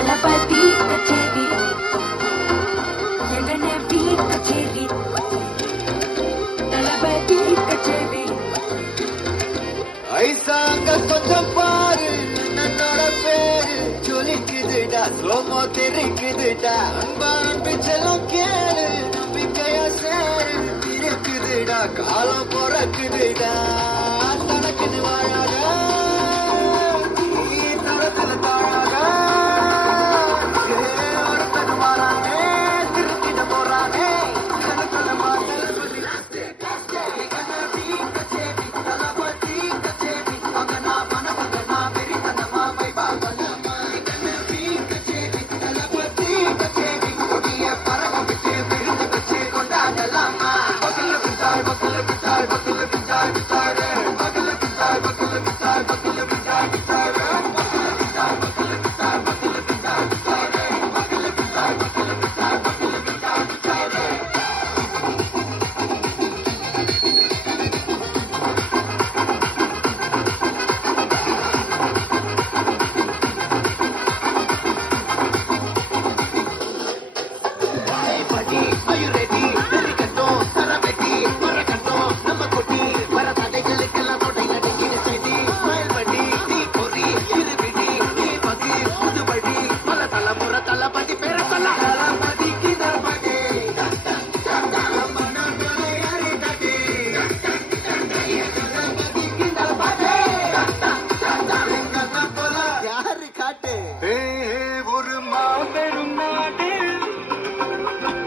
தளபதி கச்சேரி எங்கனபி கச்சேரி தளபதி கச்சேரி ஐசாங்க கொஞ்சம் பாரு என்னோட பேரு ஜொலிக்குதுடா ஸ்லோமோ தெரிக்குதுடா அன்பான பிச்செல்லாம் கேளு நம்பிக்கையா சேரு இருக்குதுடா காலம் பிறக்குதுடா தனக்குன்னு வாழாத நீ தரத்துல தாழாத ஒருத்தன் வரானே திருத்திட போறானே தனக்குள்ள மாத்தல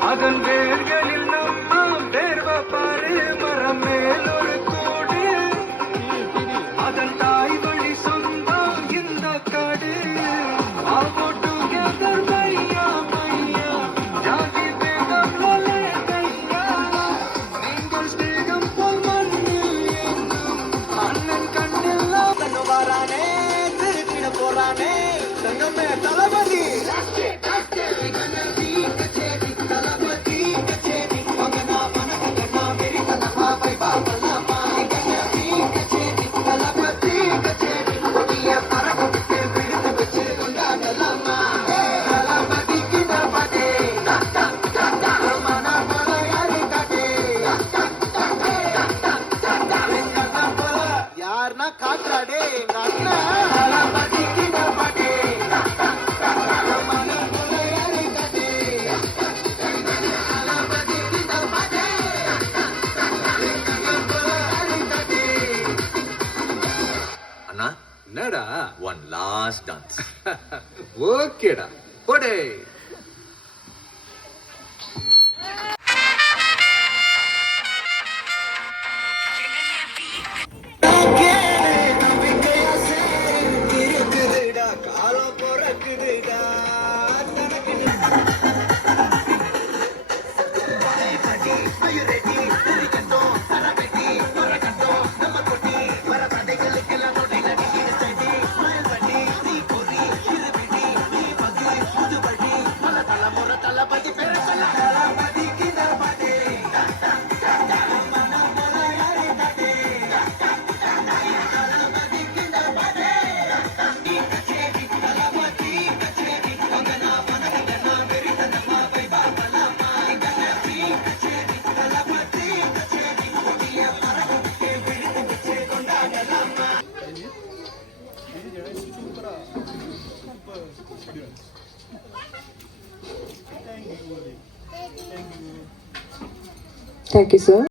அதன் வேர்களில் நம்ம தேர்வப்பாரு மரம் மேலொரு கூடு அதன் தாய் வழி சொந்தம் இந்த காடு டுகெதர் மையா மையா ஜாதி பேகம் லலே கையா நீங்கள் ஸ்நேகம் போல் மண்ணில் எங்கும் அண்ணன் கண்ணெல்லாம் தன்னு வாரானே திருப்பிட போறானே தங்கமே தளபதி யாருன்னா காட்டுறாடே எங்க அண்ணன் அண்ணா என்னடா ஒன் லாஸ்ட் டான்ஸ் ஓகேடா போடே காலம் பிறக்குதுடா Thank you, sir.